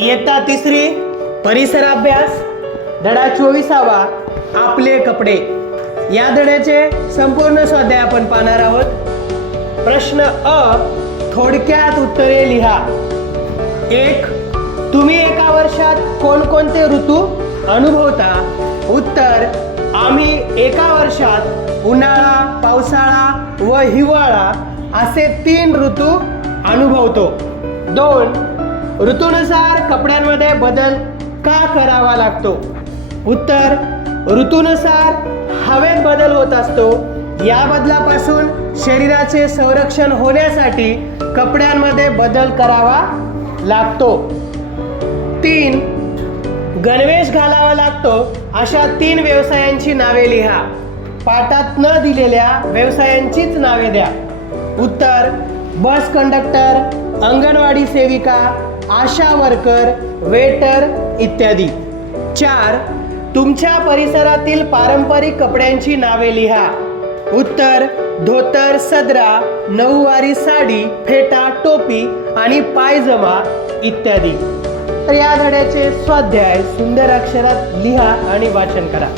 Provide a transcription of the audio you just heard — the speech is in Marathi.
इयत्ता तिसरी परिसर अभ्यास. धडा चोवीसावा आपले कपडे. या धड्याचे संपूर्ण स्वाध्याय आपण पाहणार आहोत. प्रश्न अ थोडक्यात उत्तरे लिहा. एक तुम्ही एका वर्षात कोणकोणते ऋतू अनुभवता? उत्तर आम्ही एका वर्षात उन्हाळा पावसाळा व हिवाळा असे तीन ऋतू अनुभवतो. दोन ऋतूनुसार कपड्यांमध्ये बदल का करावा लागतो? उत्तर ऋतूनुसार हवेत बदल होत असतो. या बदलापासून शरीराचे संरक्षण होण्यासाठी कपड्यांमध्ये बदल करावा लागतो. तीन गणवेश घालावा लागतो. अशा तीन व्यवसायांची नावे लिहा. पाठात न दिलेल्या व्यवसायांचीच नावे द्या. उत्तर बस कंडक्टर अंगणवाडी सेविका आशा वर्कर वेटर इत्यादी. चार तुमच्या परिसरातील पारंपरिक कपड्यांची नावे लिहा. उत्तर धोतर सदरा नऊवारी साडी फेटा टोपी आणि पायजमा इत्यादी. तर या धड्याचे स्वाध्याय सुंदर अक्षरात लिहा आणि वाचन करा.